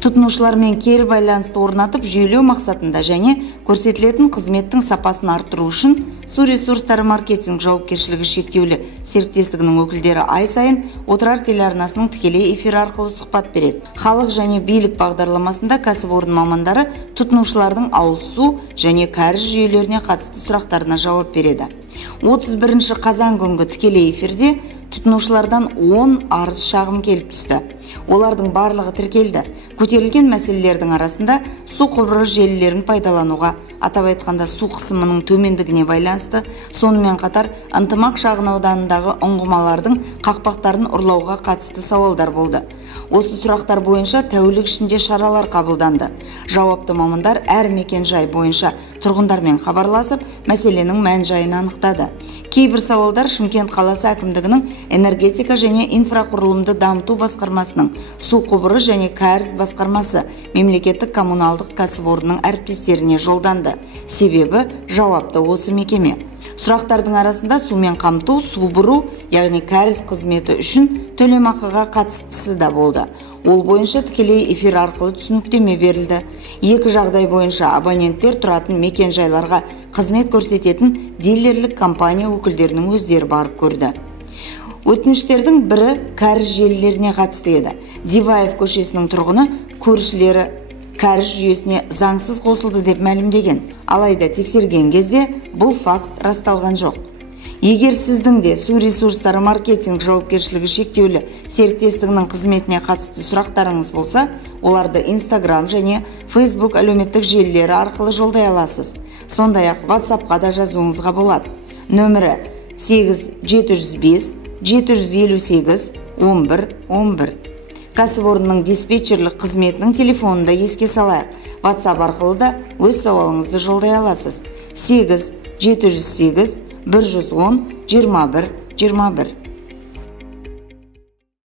тұтынушылармен кері байланысты орнатып жүйелеу мақсатында және көрсетілетін қызметтің сапасын арттыру үшін су ресурстары маркетинг жауапкершілігі шектеулі серіктестігінің өкілдері ай сайын Отырар телеарнасының тікелей эфир арқылы сұхбат береді. Халық және билік бағдарламасында кәсіпорын мамандары тұтынушылардың ауыз су және кәріз жүйелеріне қатысты сұрақтарына жауап береді. 31 қазан күнгі тікелей эфирде тұтынушылардан 10 арыз шағым келіп түсті. Олардың барлығы тіркелді. Көтерілген мәселелердің арасында су құбыры желілерін пайдалануға, атап айтқанда су қысымының төмендігіне байланысты, сонымен қатар ынтымақ шағын ауданындағы ұңғымалардың қақпақтарын ұрлауға қатысты сауалдар болды. Осы сұрақтар бойынша тәулік ішінде шаралар қабылданды. Жауапты мамандар әр мекен-жай бойынша тұрғындармен хабарласып, мәселенің мән-жайын анықтады. Кейбір сауалдар Шымкент қаласы әкімдігінің энергетика және инфрақұрылымды дамыту басқармасының, су құбыры және кәріз басқармасы мемлекеттік коммуналдық кәсіпорынның әріптестеріне жолданды. Себебі жауапты осы мекеме. Сұрақтардың арасында сумен қамту, су бұру, яғни кәріз қызметі үшін төлемақыға қатыстысы да болды. Ол бойынша тікелей эфир арқылы түсініктеме берілді. Екі жағдай бойынша абоненттер тұратын мекен-жайларға қызмет көрсететін дилерлік компания өкілдерінің өздері барып көрді. Өтініштердің бірі кәріз желілеріне қатысты еді. Диваев көшесінің тұрғыны көршілері кәріз жүйесіне заңсыз қосылды деп мәлімдеген. Алайда тексерген кезде бұл факт расталған жоқ. Егер сіздің де су ресурстары маркетинг жауапкершілігі шектеулі серіктестігінің қызметіне қатысты сұрақтарыңыз болса, оларды Instagram және Facebook әлеуметтік желілері арқылы жолдай аласыз. Сондай-ақ WhatsApp-қа да жазуыңызға болады. Нөмірі 8705 758 11 11. Кәсіпорынның диспетчерлік қызметінің телефонында еске салайық. WhatsApp арқылы да өз сауалыңызды жолдай аласыз. 8708 110 21 21.